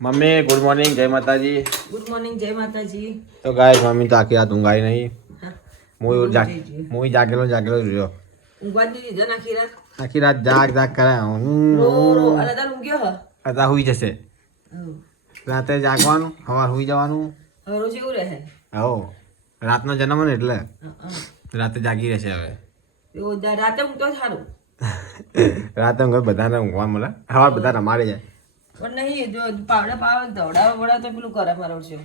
Mummy good morning जय माता जी। Good morning जय माता जी। तो गाइस मम्मी तो आखी रात ઊંઘાઈ નહીં। હું જાગેલો રહ્યો। ઊંઘવા જ નહીં દીધો ને આખી રાત જાગ કરે। રો અને તાર ઊંઘ્યો હ અતા હુઈ જશે। રાતે જાગવાનું સવાર હુઈ જવાનું। હવે રોજ એવું રહે। હો રાતનો જન્મ ને એટલે રાતે જાગી રહેશે હવે। એવું રાતે ઊંઘતો સારું। રાતે ઊંઘે બધાને ઊંઘવા મળે સવાર બધા રમાડે જાય। પણ નહીં જો પાવડા પાવ દોડાવ વડા તો પેલું કરે મારો છે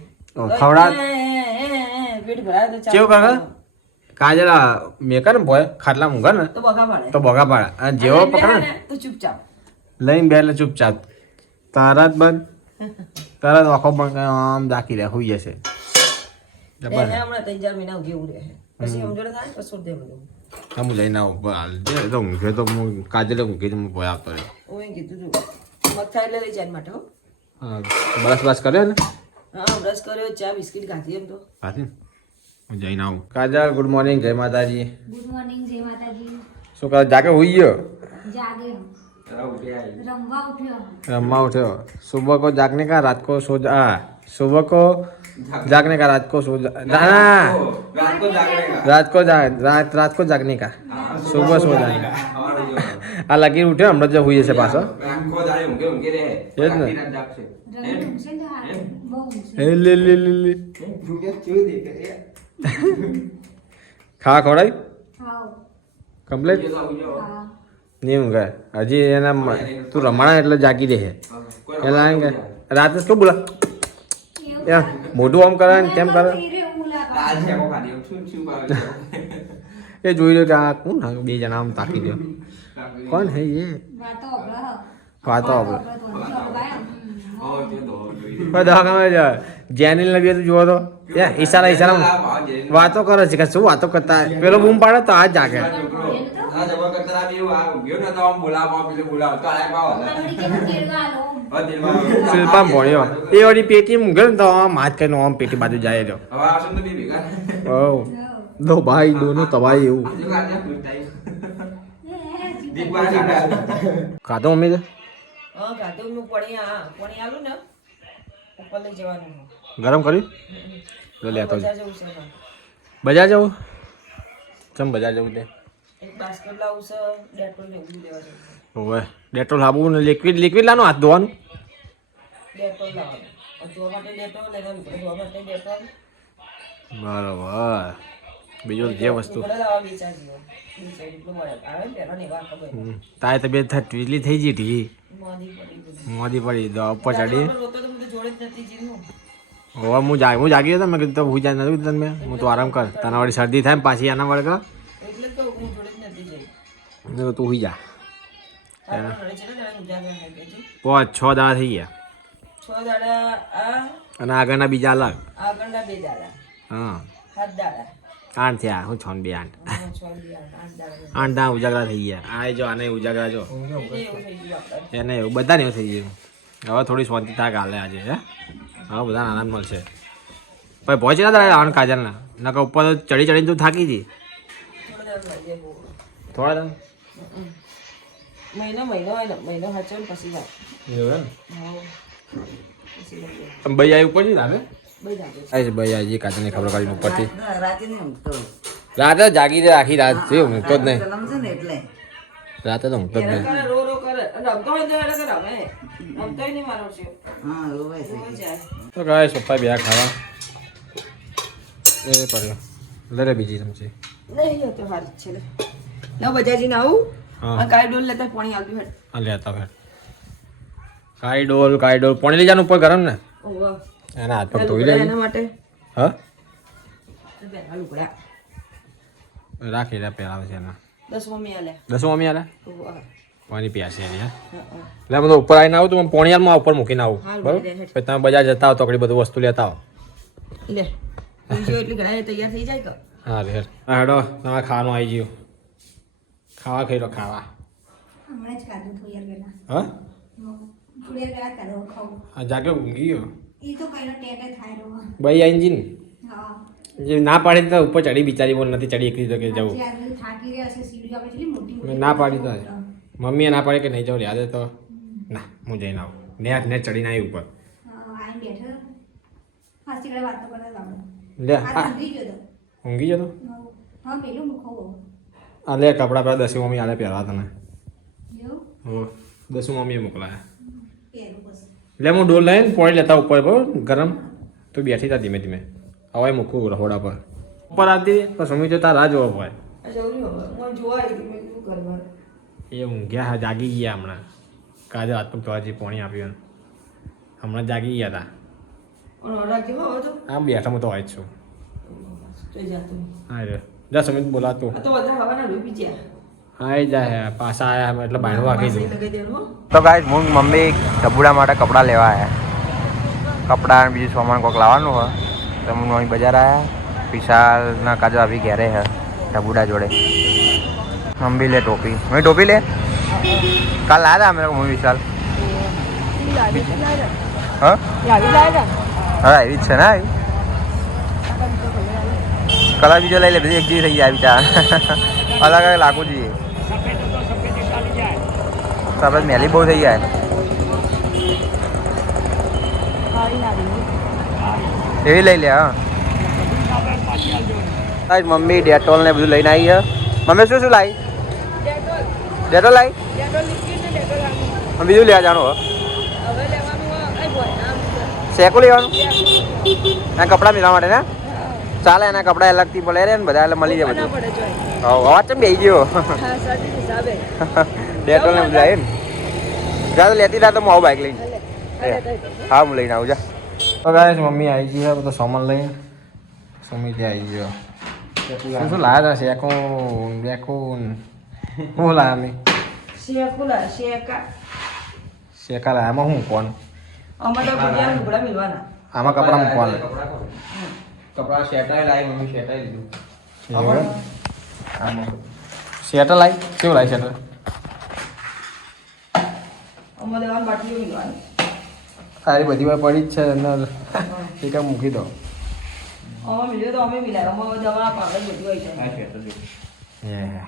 ખવડા પેટ ભરાય તો કેવું કરે કાજલ મેકર ને ભોય ખાટલા ઊંઘે ને તો બગા પાડે તો બગા પાડે અને જેવો પકડે ને તો ચૂપચાપ લઈને બે એટલે ચૂપચાપ તરત બંધ તરત આખો બંધ આમ જાકી રહે હુઈ જશે। હમણાં 3-4 મહિના ઊંઘી રહે પછી સમજણ થાય તો છોડ દે બધું। હું જઈને આવું તો ઊંઘે તો હું કાજલે ઊંઘી તો હું ભોય આપતો રહ્યો। હું કીધું તું મગથા એટલે લઈ જાય માટે હો। હા બસ કર્યો ને? હા બ્રશ કર્યો ચા બિસ્કિટ ખાધી એમ તો ખાધી હું જઈને આવું। કાજલ ગુડ મોર્નિંગ જય માતાજી। गुड मॉर्निंग जय माता जी। શું કરે જાગે હુઈ ગયો? जागे रम्मा उठे सुबह को जागने का रात को सो जा सुबह को जागने का रात को सो जा रात को जागने का सुबह सो जाने का आ लगी उठे हम जब हुई से पास ले खा खोड़ाई કમ્પ્લીટ નહીં ઊંઘે હજી એના તું રમાણા એટલે જાગી રહે એલા કે રાતે શું બોલા મોઢું આમ કરે ને તેમ કરે એ જોઈ લો કે આ કોણ બે જણા આમ તાકી દો કોણ હે એ વાતો આપણે દવાખાને જેની લગી તું જોવો તો ઈશારા વાતો કરે છે કે શું વાતો કરતા પેલો બૂમ પાડે તો આ જાગે શિલ્પા ભણ્યો એ વળી પેટી મૂકે ને તો આમ હાથ કરીને આમ પેટી બાજુ જાય રહ્યો દો ભાઈ દોનો તબાઈ એવું ખાધો મમ્મી હા ખાધું હું પાણી આલું ને ઉપર લઈ જવાનું ગરમ કરી લેતો બજાર જવું છે બજાર જવું ચમ બજાર જવું તે એક બાસ્કેટ લાવું છે ડેટોલ ને એવું લેવા જવું ઓવે ડેટોલ લાવવું ને લિક્વિડ લાવવાનું હાથ ધોવાનું ડેટોલ લાવવાનું ધોવા માટે ડેટોલ લેવાનું ધોવા માટે ડેટોલ બરાબર બીજું જે વસ્તુ તારી તબિયત એટલી થઈ ગઈ ઢી મોદી પડી દવા ઉપર ચડી હવે હું જાગ્યો હતો મેં કીધું તો હું જાય નથી કીધું મેં હું તો આરામ કર તને વળી શરદી થાય ને પાછી આના વળે તું હુઈ જા 5-6 દાડા થઈ ગયા અને આગળના બીજા અલગ હા 8 થયા હું 6 ને 2 8 દાડા ઉજાગરા થઈ ગયા આ જો આને ઉજાગરા જો એને એવું બધાને એવું થઈ ગયું હવે થોડી શાંતિ થાક હાલે આજે હે હવે બધાને આનંદ મળશે પછી પહોંચી ના દાડા આવવાનું કાજલના નકર ઉપર ચડી ચડીને તું થાકી હતી થોડા મહિનો હાચો ને પછી વાત એમ ભાઈ આવી ઉપર ને ભાઈ ભાઈ આજે કાજલને ખબર કાઢીને ઉપરથી રાતે જાગી દે આખી રાત છે ઊંઘતો જ નહીં રાતે તો ઊંઘતો જ નહીં તો ગાય પપ્પા બે ખાવા એ પડ્યો લે બીજી ચમચી નહીં તો હાલ છે લે બજાજી ના આવું આ કાઈ ડોલ લેતા પાણી આલતું હેડ આ લેતા હેડ કાઈ ડોલ પાણી લઈ જાનું ઉપર ગરમ ને ઓવા એના હાથ પગ ધોઈ લે એના માટે હા બેના લુગડા રાખી લે પહેરાવે છે એના 10 મમ્મી આલે પાણી પ્યાસે એની હા એટલે બધું ઉપર આવીને આવું તો હું પોણિયારમાં ઉપર મૂકીને આવું બરાબર પછી તમે બજાર જતા હો તો બધું વસ્તુ લેતા હો લે બીજો એટલી ઘણા તૈયાર થઈ જાય કે હા રે હેડો તમારે ખાવાનું આવી ગયું ખાવા ખાઈ લો ખાવા હમણાં જ ખાધું થોડી વાર પહેલા હા થોડી વાર પહેલા કાઢો ખાવું આ જાગે ઊંઘી ગયો એ તો કઈનો ટેટે થાય રહ્યો ભાઈ આઈન હા જે ના પાડી તો ઉપર ચડી બિચારી બોલ નથી ચડી એકલી તો કે જવું થાકી રહ્યા છે સીડી આપણે કેટલી મોટી ના પાડી તો મમ્મીએ ના પાડી કે નહીં જવું યાદ તો ના હું જઈને આવું નેટ ચડીને આવી ઉપર બેઠો હાસી કડે વાતો કરતા લાવો લે આ ઊંઘી ગયો તો ઊંઘી જતો હા પેલું મુખો આ લે કપડાં પહેલા દસી મમ્મી આલે પહેરવા તને જો હો દસું મમ્મીએ મોકલાયા પેલું બસ લે હું ડોલ લઈને પોણી લેતા ઉપર બરાબર ગરમ તો બેઠી તા ધીમે ધીમે હવે મૂકું રહોડા પર ઉપર આવતી તો સમી જતા રાહ જોવા પડે આ જવું હું જોવા આવી હતી મેં શું કરવાનું એ ઊંઘ્યા જાગી ગયા હમણાં કાજે હાથ પગ ધોવાજી પોણી આપ્યું હમણાં જાગી ગયા હતા પણ ઓર્ડર કેવો હતો આમ બેઠા હું તો હોય જ છું તો જાતું હા રે જા સમિત બોલાતું આ તો બધા હવાના રૂપી ગયા હા એ જાય પાછા આવ્યા એટલે બાયણું વાગી પાસી ગયું લગાઈ દેવાનું તો ગાઈસ હું મમ્મી ટબુડા માટે કપડાં લેવા આવ્યા કપડાં અને બીજું સામાન કોઈક લાવવાનું હોય તો હું અહીં બજાર આવ્યા વિશાલના કાજો આવી ઘેરે હે ટબુડા જોડે મમ્મી લે ટોપી મમ્મી ટોપી લે કાલ લાવ્યા અમે લોકો મમ્મી વિશાલ હા હા એવી જ છે ને આવી કલર બીજો લઈ લે બધી એક જેવી થઈ જાય આવી અલગ અલગ લાગવું જોઈએ સફેદ મેલી બહુ થઈ જાય એવી લઈ લે હા મમ્મી ડેટોલ ને બધું લઈને આવી છે મમ્મી શું શું લાવી ડેટોલ લાવી બીજું લેવા જાણું શેકું લેવાનું એના કપડાં મિલવા માટે ને ચાલે એના કપડાં અલગથી પડે રે ને બધા એટલે મળી જાય બધું અવાજ ચમ બેસી ગયો ડેટોલ ને બધું આવી ને જા તો લેતી થાય તો હું આવું બાઇક લઈને હા હું લઈને આવું જા તો ગાઈસ મમ્મી આવી ગઈ છે બધો સામાન લઈને સમી ત્યાં આવી ગયો શું શું લાવ્યા હતા શેકુન બેકુન શું લાવ્યા મેં શેકુલા શેકા શેકા લાવ્યા એમાં શું કોણ અમારે તો બીજા લુગડા મિલવાના આમાં કપડાં મૂકવાના કપડાં શેટાઈ લાવી મમ્મી શેટાઈ લીધું શેટર લાવી કેવું લાવી શેટર અમારે દેવાની બાટલીઓ મિલવાની સારી બધી વાર પડી જ છે અંદર એક મૂકી દો અમે મિલ્યો તો અમે મિલાય અમારે દવા કાગળ બધું આવી આ જાય શેટર જો Yeah.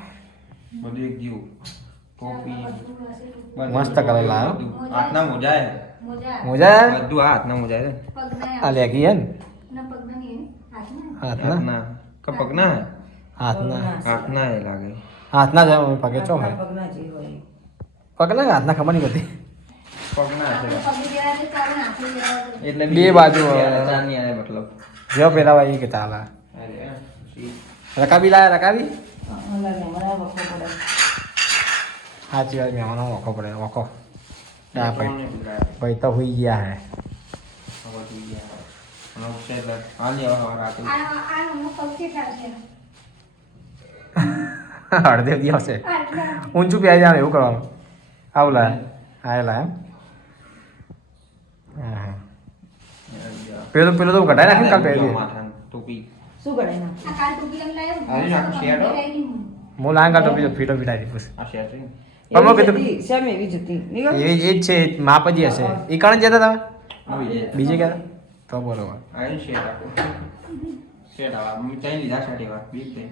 બધું એક જીવ ટોપી મસ્ત કલર લાવ્યો હાથના મોજા હે મોજા મોજા બધું આ હાથના મોજા છે પગના આ લેગી હે ને ના પગના નહીં હાથના હાથના હાથના કે પગના હે હાથના હાથના એ લાગે હાથના જ પગે ચો હે પગના જે હોય પગના હાથના ખબર નહીં બધી પગના છે પગની જેવા છે ચાલે ને આપણે જેવા એટલે બે બાજુ ચાની આને મતલબ જો પહેરાવા એ કે ચાલે અરે રકાબી લાયા રકાબી લાગે અમારા વખો પડે સાચી વાત મહેમાનો વખો પડે વખો ના ભાઈ ભાઈ તો હોઈ ગયા હે આ પગ કેટલા છે હળદેવ દિવસે આટલા ઊંચું પ્યાજ આવે એવું કરવાનું આવું લાય હા એ લાય પેલું પેલું તો ઘટાઈ નાખે ને કાલ પહેરી ટોપી શું કરાય ના આ કાલ ટોપી લઈને લાવ્યો આવી નાખું શેડો? હું લાંગ કાલ ટોપી ફીટો ફીટાઈ દીધું આ શેર છે પણ મેં કીધું એવી જતી, સેમ એવી જતી નીકળ એ જ છે માપ જ હશે એ કણ જતા તમે આવી બીજે ક્યારે તો બરોબર આઈ શેર રાખો શેર આવા હું ચાઈ લીધા શેર એવા બી થઈ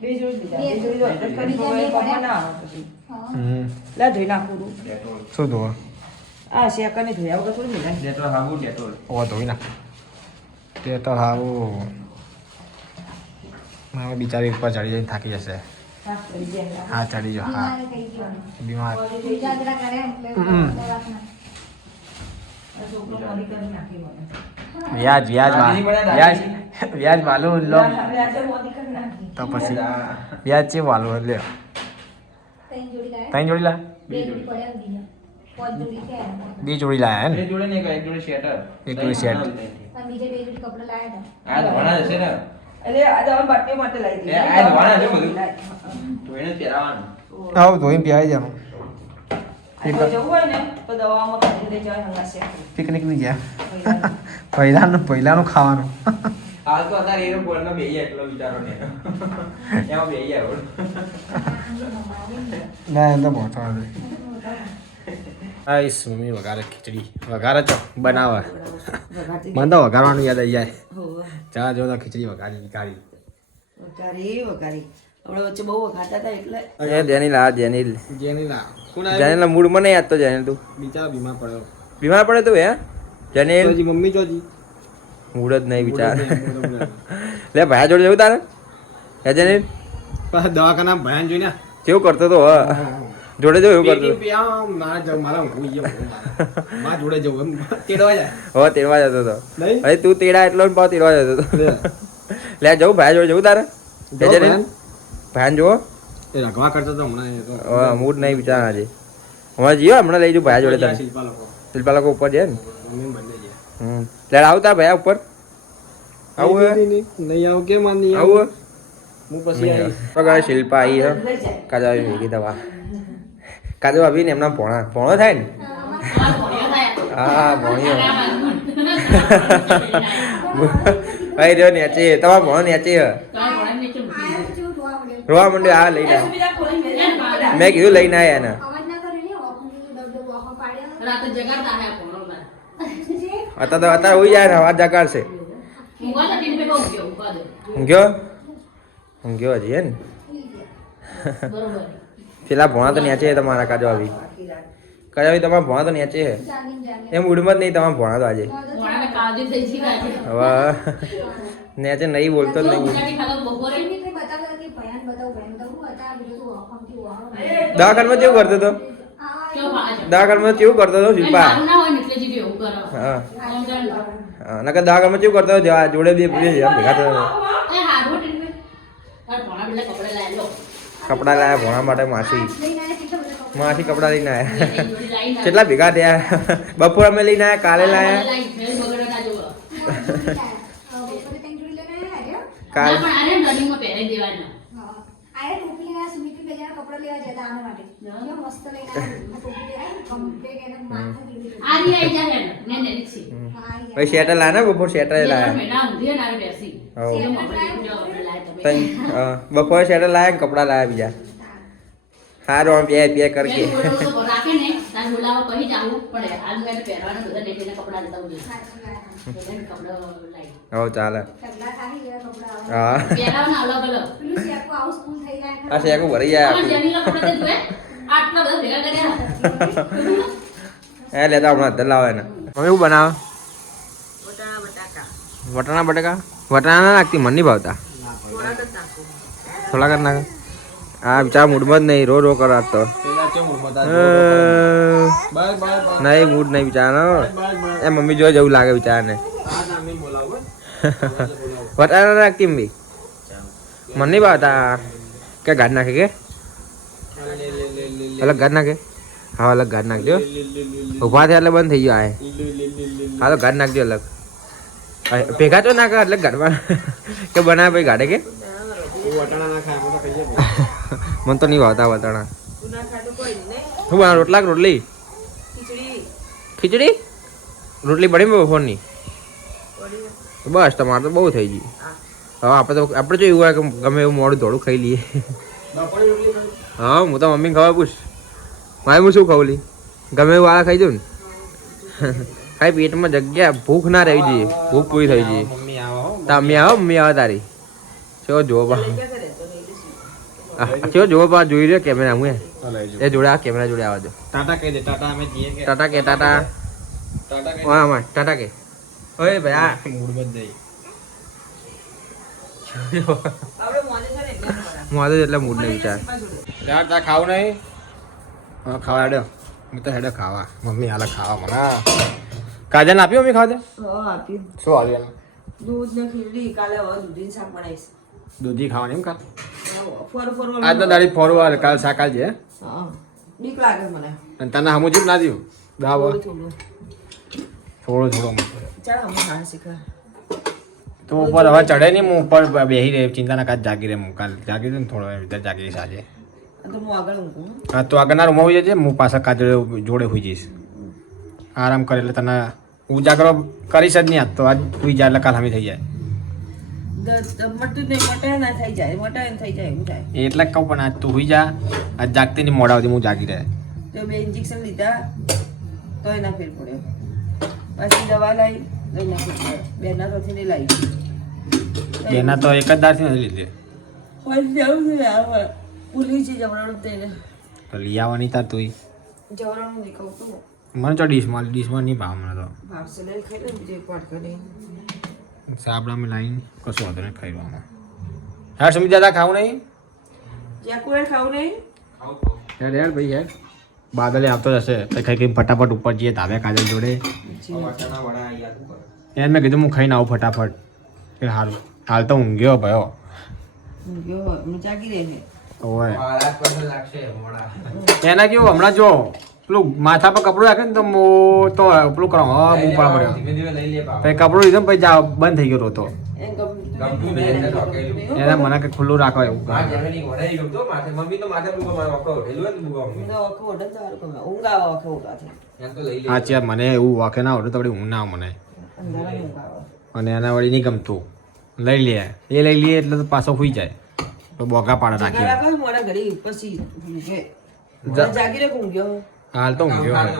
બે જોડી લીધા બે જોડી તો અડધા કરી તો એ પપ્પા ના આવે પછી હમ લા ધોઈ નાખું તું ડેટોલ શું ધોવા આ શેકા ને ધોયા વગર થોડી મિલાય ડેટોલ હાબુ ડેટોલ ઓ ધોઈ નાખ તે તો હારું મારે બિચારી ઉપર ચડી જઈને થાકી જશે હા કરી દે હા ચડી જાઓ હા બીમારે કહી ગયો બીમાર બીજા જરા કરે એટલે હમ. દવાખાના આ છોકરો મારી કરી નાખી મને વ્યાજ વ્યાજ વ્યાજ વ્યાજ વાલું લો વ્યાજે મોદી કરી નાખી તો પછી વ્યાજ છે વાલું લે ત્રણ જોડી લાવ્યા ત્રણ જોડી લાયા બે જોડી પડ્યા બીજા પાંચ જોડી છે બે જોડી લાયા હે ને એક જોડે ને એક જોડે શેટર એક જોડે શેટર. અને બીજા બે જોડી કપડા લાવ્યા આ ધોવાના હશે ને એટલે આ દવા બાટલીઓ માટે લાવી એ આ ધોવાના છે બધું તો એને પહેરાવાનું આવું ધોઈને પ્યાઈ જવાનું આ જવું હોય ને તો દવામાં કાઢી લઈ જવાય હંગા શેક પિકનિક ની ગયા પહેલાનું ખાવાનું હાલ તો અત્યારે એનો બોલમાં બેહી જાય એટલો વિચારો ને એમાં બેહી જાય બોલ ના એમ તો પહોંચવા દે આઈસ મમ્મી વઘારે ખીચડી વઘારે ચો બનાવે વઘારતી મને તો વઘારવાનું યાદ આવી જાય હોવે. ચા જો તો ખીચડી વઘારી કાઢી વઘારી વઘારી હમણાં વચ્ચે બહુ વઘારતા હતા એટલે જેનિલ આ જેનિલ જેની લા કોણ જેનિલ મૂડ માં નહીં આતો જેનિલ તું બિચારો બીમાર પડ્યો બીમાર પડે તું હે જનેલ ચોજી મમ્મી ચોજી મૂડ જ નહીં વિચાર લે ભાઈ જોડે જવું તારે હે જનેલ દવાખાના ભયાન જોઈને કેવું કરતો તો જોડે જવું એવું કરતો મારા મારા જોડે જવું એમ તેડવા જાય હવે તેડવા જતો હતો નહીં અરે તું તેડા એટલો ને પાવ તેડવા જતો હતો લે જવું ભાઈ જોડે જવું તારે હે જનેલ ભાઈ જોવો એ રગવા કરતો તો હમણાં હવે મૂડ નહીં વિચાર આજે હમણાં જીઓ હમણાં લઈ જવું ભાઈ જોડે તને શિલ્પા લોકો શિલ્પા લોકો ઉપર જાય ને મમ્મી બંને જાય લે આવતા ભાઈ ઉપર આવું હે નહીં આવું કેમ નહીં આવું હું પછી આવીશ પગાર શિલ્પા આવી હે કાજા આવી ભેગી દવા કાજો ભાભી ને એમના ભોણો થાય ને હા ભોણિયો ભાઈ રહ્યો નેચે તમારા ભોણો નેચે હે રોવા માંડ્યો હા લઈને આવ્યો મેં કીધું લઈને આવ્યા એને અવાજ ના કરે ને ઓફની દબ ઓફ પાડ્યા રાતે જગાડતા હે ફોનો માં અત્યારે હોઈ જાય ને અવાજ જગાડશે ઊંઘવા તો ટીમ પે કહું કે ઊંઘવા દે ઊંઘ્યો હજી હે ને બરોબર પેલા ભોણા તો નેચે હે તમારા કાજો આવી તમારા ભોણા તો નેચે હે જાગીને એમ ઉડમાં જ નહીં તમારા ભોણા તો આજે મોણાને કાળજી થઈ જી ગાજે હવે નેચે નહીં બોલતો જ નહીં ઉનાટી ખાતો બપોરે બતાવે કે ભયાન બતાવું ભયાન તો હું હતા બીજું તો ઓફમથી ઓફ દવાખાનામાં કેવું કરતો હતો કેવો પાછો દવાખાનામાં કેવું કરતો હતો શિલ્પા સારું ના હોય ને એટલે જીવે એવું કરો હા આમ જાણ લો. નકર દવાખાનામાં કેવું કરતો હતો જોડે બે ભેગા થતો હતો એ હારું ટીમ પે તાર ભણા બિલા કપડે લાય લો કપડા લાયા ભોણા માટે માસી લઈને આવ્યા કેટલા બધા માસી કપડા લઈને આવ્યા જોડી લાઈન કેટલા ભેગા થયા બપોર અમે લઈને આવ્યા કાલે લાયા લાઈન ફેર બગડે ના જોવો બપોરે ત્રણ જોડી લઈને આવ્યા કાલ ના પણ આને રનિંગ માં પહેરાઈ દેવાના આયા ટોપી લેવા સુમિત્રી બેજાના કપડા લેવા જતા આના માટે કેવો મસ્ત લઈને આવ્યા ટોપી લેવા કમ્પ્લીટ એને માથા જેવી આરી આઈ જાય ને ને રીક્ષી પછી શેટર લાયા ને બપોર શેટર લાયા મેડા ઊંધી ના બેસી હવ. એમ આપણે કપડે લાય તમે બપોરે શેટર લાયા ને કપડા લાયા બીજા હારું આમ બે કરકે રાખે ને તાર બોલાવા કહી જાવું પડે આજ મેં પહેરવાના બધા લેટીને કપડા લેતા હોય એને કપડા લાઈ હવ ચાલે સગલા ખાલી લેવા કપડા હા પહેરવાના અલગ અલગ પેલું શેકો આવું સ્કૂલ થઈ જાય આ શેકો ભરી જાય અમાર આપી જેનીના કપડા તે જોએ આટલા બધા ભેગા કર્યા એ લેતા હમણાં અંદર લાવો એને મમ્મી શું બનાવે વટાણા બટાકા વટાણા ના નાખતી મને નહીં ભાવતા થોડા કર નાખે હા બિચારા મૂડમાં જ નહીં રો રો કરાત તો નહીં મૂડ નહીં બિચારાનો એ મમ્મી જોઈ જવું લાગે બિચારાને વટાણા નાખતી મમ્મી મને નહીં ભાવતા કે ગાઢ નાખે કે અલગ ગાઢ નાખે હા અલગ ગાઢ નાખજો ઉભા થયા એટલે બંધ થઈ ગયો આ હા તો ગાઢ નાખજો અલગ ભેગા તો નાખે એટલે ગાઢમાં કે બનાવે ભાઈ ગાઢે કે મને તો નહીં ભાવતા વટાણા શું બનાવ રોટલા કે રોટલી ખીચડી રોટલી બની બપોરની બસ તમારે તો બહુ થઈ ગઈ હવે આપણે તો આપણે જો એવું હોય કે ગમે એવું મોડું થોડું ખાઈ લઈએ હા હું તો મમ્મીને ખબર પૂછ મારે હું શું ખાવું લી ગમે એવું આ ખાઈ દઉં ને ખાઈ પેટમાં જગ્યા ભૂખ ના રહેવી જોઈએ ભૂખ પૂરી થઈ જોઈએ મમ્મી આવે તારી ચો જોવો પા ચો જોવો પા જોઈ રહ્યો કેમેરા હું એ જોડે આ કેમેરા જોડે આવવા દો ટાટા કહી દે ટાટા અમે જઈએ કે ટાટા કે ટાટા હા માં ટાટા કે ઓય ભાઈ આ મૂડમાં જ નહીં હું એટલે મૂડ નહીં વિચાર યાર તા ખાવું નહીં હા ખાવા હેડો હું તો હેડો ખાવા મમ્મી હાલે ખાવા મને કાજલ આપ્યું મમ્મી ખાવા દે આપ્યું શું આવ્યું દૂધ ને ખીચડી કાલે હવે દૂધીને શાક બનાવીશ દૂધી ખાવાની એમ કાલ ફર આજ તો દાડી ફોરવા કાલ શાકાલ છે હા બીક લાગે મને અને તને હમું જીપ ના દીધું દાવ થોડું થોડું ચાલ હું ખાણ શીખવા તો ઉપર હવે ચડે નહીં હું ઉપર બેસી રહે ચિંતા ના કાચ જાગી રહે હું કાલ જાગી રહે ને થોડો વિચાર જાગી રહીશ આજે તો હું આગળ ઊંઘું હા તો આગળના રૂમમાં હોઈ જજે હું પાછા કાજલ જોડે હોઈ જઈશ આરામ કરે એટલે તને ઉજાગરો કરીશ જ નહીં આજ તો આજ હોઈ જાય એટલે કાલ હમી થઈ જાય મટતું નહીં મટાય ના થઈ જાય મટાય ને થઈ જાય એવું થાય એટલે કહું પણ આજ તું હોઈ જા આજ જાગતી નહીં મોડા સુધી હું જાગી રહે તો બે ઇન્જેક્શન લીધા તોય ના ફેર પડ્યો પછી દવા લાવી તોય ના ફેર પડ્યો બેના તોથી નહીં લાવી એના તો એક જ દારથી નથી લીધી પછી જવું છે ભૂલી છે જમવાનું થઈને તો લઈ આવવાની તાર તું જવરાનું નહીં કહું તું મને તો ડીશમાં નહીં ભાવ મને તો ભાવશે લઈ ખાઈ લે બીજે પાટ કરી સાબડામાં લાવીને કશું વાંધો નહીં ખાઈવામાં. હા સમી દાદા ખાવું નહીં જ્યાં કોઈ ખાવું નહીં હેડ હેડ ભાઈ હેડ બાદલે આવતો જશે તો ખાઈ ફટાફટ ઉપર જઈએ ધાબે કાજલ જોડે યાર મેં કીધું હું ખાઈને આવું ફટાફટ કે સારું હાલ તો ઊંઘ્યો ભયો ગયો જાગી રહે છે ઓય એના કેવું હમણાં જો પેલું માથા પર કપડું રાખે ને તો તો પેલું કરો હા બૂમ પાડવા પડ્યો પછી કપડું લીધું પછી જા બંધ થઈ ગયો રોતો એને મને કે ખુલ્લું રાખો એવું હા મને એવું વાકે ના આવડે તો વળી ઊંઘ ના આવે મને અને એના વળી નહીં ગમતું લઈ લે એ લઈ લઈએ એટલે તો પાછો સુઈ જાય તો બોગા પાડા રાખી જાગી રે ઊંઘ્યો હાલ તો ઊંઘ્યો હોય.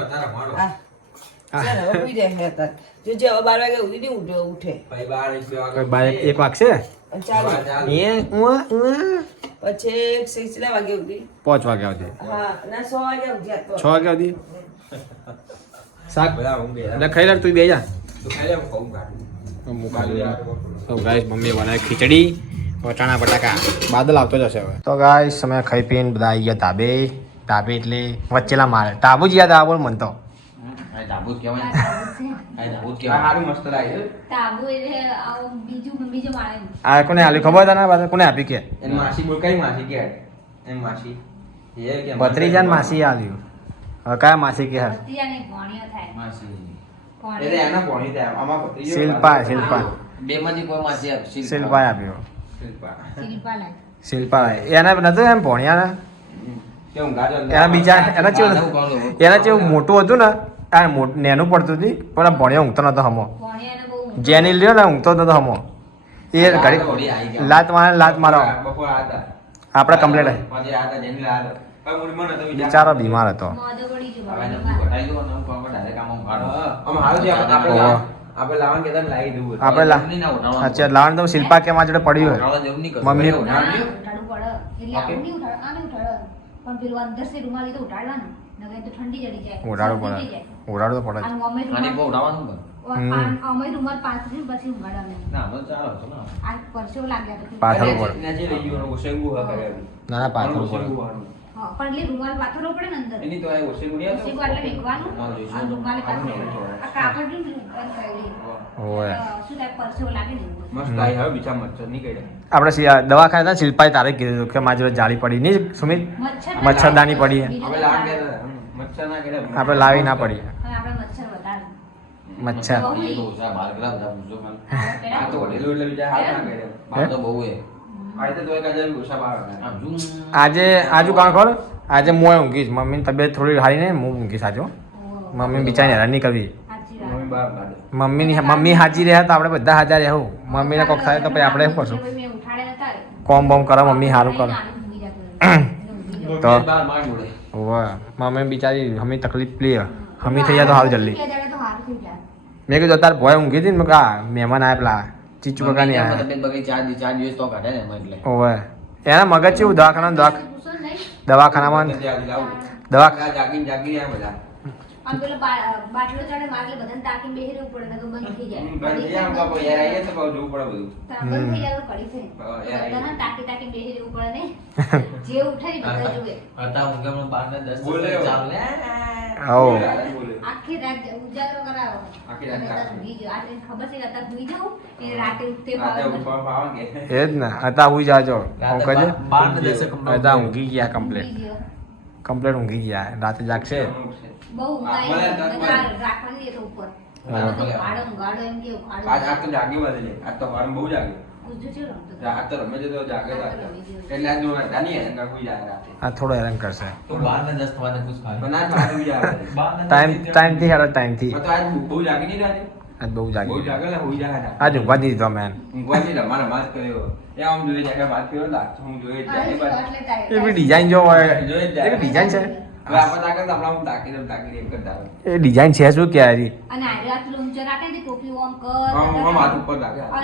જો જે 12 વાગે ઉઠી નહીં ઉઠે કોઈ બાર એક વાગશે ચાલો એ પછી 6 વાગે ઉઠી 5 વાગ્યા સુધી હા ના 6 વાગે ઉઠ્યા 6 વાગ્યા સુધી શાક એટલે ખાઈ લે તું બે જા તો ગાઈસ મમ્મી બનાવે ખીચડી ચણા બટાકા બાદલ આવતો જશે હવે તો ગાઈસ અમે ખાઈ પીને બધા આવી ગયા ધાબે એટલે વચ્ચેલા મારે ધાબુ જ યાદ આવે બોલ મન તો તાબુ એટલે આવો બીજું માળે આ કોને આલ્યું ખબર તને પાછળ કોને આપી કે ભત્રીજાન માસી આલ્યું હવે કયા માસી કે હર ભત્રીજાને ભણ્યો થાય શિલ્પા આપ્યો શિલ્પા એને નતું એમ ભણ્યા એના બીજા એના જેવું મોટું હતું ને આ નેનું પડતું હતું પણ ભણ્યો ઊંઘતો નતો હમો ભણ્યાને બહુ જેની લ્યો ને ઊંઘતો નતો હમો એ ઘડી લાત મારો આપણે કમ્પ્લેટ બિચારો બીમાર હતો મોઢો પડી ગયો આપણે અચ્છા લાવણ તો શિલ્પા કે માં જોડે પડ્યું હોય મમ્મી ઉઠાડવું પડે એટલે આવું નહીં ઉઠાડો પણ પેલું અંદરથી રૂમાલ લીધો ઉઠાડવાનું નકર તો ઠંડી જડી જાય ઉડાડવું પડે ઉડાડવું તો પડે જ. અને અમે રૂમાલ પાથરીને પછી ઉગાડવાનું આ પરસેવો લાગ્યા તો પાથરવું પડે ના પાથરવું પડે હા પણ એટલે રૂમાલ પાથરવો પડે ને અંદર ઓછેગું એટલે વેકવાનું અને રૂમાલે પાથરવો પડે આ કાપડ ને ઓય શું થાય પરસેવો લાગે ને આપણે દવાખાને હતા શિલ્પાએ તારે કીધું હતું કે મારી જોડે જાળી પડી નહીં સુમિત મચ્છરદાની પડી આપણે લાવી ના પડી આપણે મચ્છર વધારે મચ્છર આજે કામ ખોલ આજે મોય ઊંઘીશ મમ્મીની તબિયત થોડી સારી નહીં હું ઊંઘીશ આજો મમ્મી બિચારી હેરાન નહીં કરવી મમ્મી હાજી રહ્યા તો આપણે બધા હાજર રહેવું મમ્મીને કોક થાય તો પછી આપણે શું કરશું કોમ બોમ કરો મમ્મી સારું કરો તો મમ્મી બિચારી હમી તકલીફ લે હમી થઈ જાય તો સારું જલ્દી મેં કીધું તાર ભોય ઊંઘી હતી ને મેં કહા મહેમાન આવ્યા પેલા ચીચુ કાકા નહીં આવ્યા ઓવે એના મગજ કેવું દવાખાનામાં બાટલો ચડે મારે બધાને તાકીને બેહી રહેવું પડે તો બંધ થઈ જાય બંધ થઈ જાય તો કડી થઈ બધાને તાકી બેહી રહેવું પડે ને જે ઉઠાઈ બધા જોવે આખી રાત ઉજાગરો કરાવો ખબર છે કે ભૂઈ જાઉં એ રાતે ઉઠતે એ જ ને હતા હુઈ જાજો હતા ઊંઘી ગયા કમ્પ્લેટ ઊંઘી ગયા રાતે જાગશે બહુ રાખવાની તો ઉપર ગાડો એમ કે આ થોડો હેરાન કરશે ટાઈમથી હેડો ટાઈમથી આજ બહુ જાગી આજ ઊંઘવા દીધી તો મેં એવી ડિઝાઇન જો એવી ડિઝાઇન છે એ ડિઝાઇન છે શું કે અને આજે આટલું ઊંચો રાખે ને ટોપી ઓમ કર અને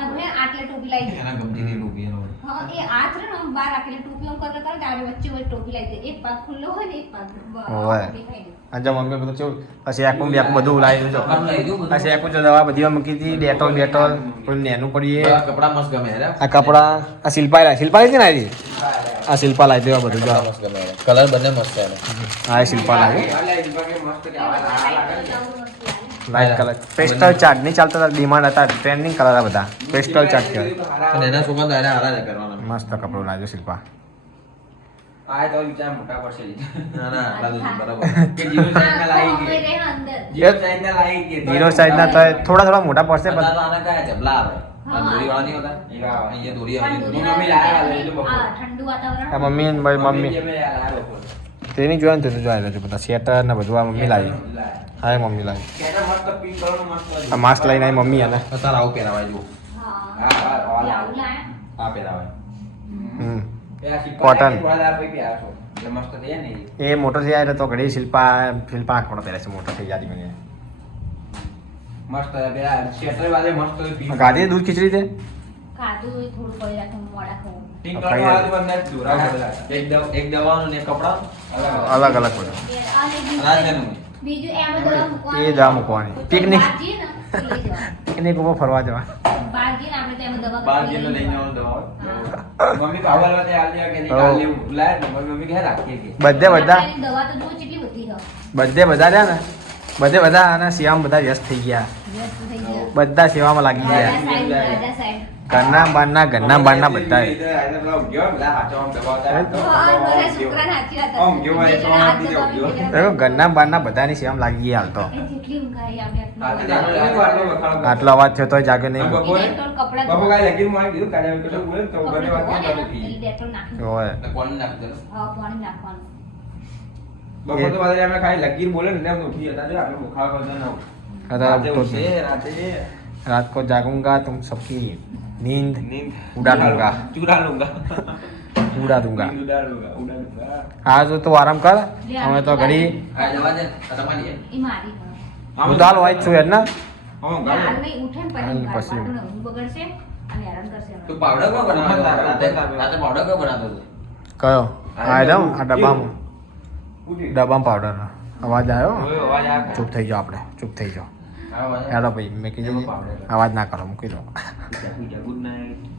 ભાઈ આટલે ટોપી લાવી દે હા એ હાથ રે ને બહાર રાખીને ટોપી ઓમ કર તારે વચ્ચે ટોપી લાવી દે એક પગ ખુલ્લો હોય ને એક પગ દેખાય દે આ જો મમ્મી બધું કેવું પછી આખું બેકું બધું લાવી જો પછી આખું જો દવા બધી મૂકી હતી ડેટોલ બેટોલ કોઈ નેનું પડીએ કપડા મસ્ત ગમે યાર આ કપડા આ શિલ્પા લાવી છે ને આ શિલ્પા લાવી દેવા બધું જો મસ્ત ગમે કલર બંને મસ્ત છે આ શિલ્પા લાવી લાઈટ કલર પેસ્ટલ ચાર્ટ નહીં ચાલતા ડિમાન્ડ હતા ટ્રેન્ડિંગ કલર આ બધા પેસ્ટલ ચાર્ટ કહેવાય એના સુગંધ આને હારા જ કરવાના મસ્ત કપડું લાવ્યો શિલ્પા આ તો વિચાર મોટા પડશે ના ના આટલા તો બરાબર કે જીરો સાઈઝ ના લાવી અંદર જીરો સાઈઝ ના લાવી કે હીરો સાઈઝના તો થોડા મોટા પડશે બધા તો આના કયા જબલા આવે આ દોરી વાળા નહીં હોતા એક અહીંયા દોરી આવી મમ્મી લાવ્યા ઠંડુ વાતાવરણ આ મમ્મી ને મારી મમ્મી તેની જોયા ને તે તો જોયા રહેજો બધા સ્વેટર ને બધું આ મમ્મી લાવી હા એ મમ્મી લાવી આ માસ્ક લઈને આવી મમ્મી અને તાર આવું પહેરાવાય જો હા આ પહેરાવાય કોટન મસ્ત થઈ ને એ મોટો થઈ જાય તો ઘડી શિલ્પા આંખોડો પહેરે છે મોટો થઈ જાય મને મસ્ત પેલા સ્વેટર વાળે મસ્ત ગાડી દૂધ ખીચડી છે ખાધું હોય થોડું પડી રાખે મોડા ખાવું પિંક કલર વાળા બંને દોરા એક દવાનું ને કપડા અલગ અલગ બધું રાજનું બીજું એમાં દવા મૂકવાની એ દવા મૂકવાની પિકનિક બહાર જઈએ ને તો લઈ જવાનું. પિકનિક ઉપર ફરવા જવા બહાર જઈને આપણે તેમાં દવા બાર કરી જેલો લઈને આવવાનો દવા હા. મમ્મી પાવર વાતે આલ દે કે નિકાલ લેવું લાય ને મમ્મી કહે રાખીએ કે બધે બધા આપણે દવા તો જો કેટલી બધી છે બધે બધા રહ્યા ને બધે બધા આના સેવામાં બધા વ્યસ્ત થઈ ગયા વ્યસ્ત થઈ ગયા બધા સેવામાં લાગી ગયા રાજા સાહેબ ઘરના બારના બધા ઘરના બારના બધાની સેવામાં લાગી ગયા હાલ તો આટલો અવાજ થયો તો જાગે નહીં હોય કોણ નાખી દે નાખવાનું બપોર તો વાદે અમે ખાઈ લગીર બોલે ને એમ ઉઠી જતા જો આપણે મુખા કરતા ન रात को છે રાતે છે रात को जागूंगा तुम सबकी नींद નીંદ ઉડા લૂંગા ચૂરા લૂંગા ઉડા दूंगा ઉડા લૂંગા आज तो आराम कर हमें तो घड़ी આ જવા દે આ તમારી એ મારી હું દાલ હોય છું યાર ના હા હાલ ગાડી નહીં ઉઠે ને હાલ પછી પછી. બાળકોને ઊંઘ બગડશે અને હેરાન કરશે તું પાવડર કો બનાવતો રાતે રાતે પાવડર કો બનાવતો હતો કયો આ દમ આ ડબ્બામાં ડબ્બામાં પાવડર અવાજ આવ્યો અવાજ આવે ચૂપ થઈ જાઓ આપણે ચૂપ થઈ જાઓ આવા હેલો ભાઈ મેં કીધું અવાજ ના કરો મૂકી દો ગુડ નાઈટ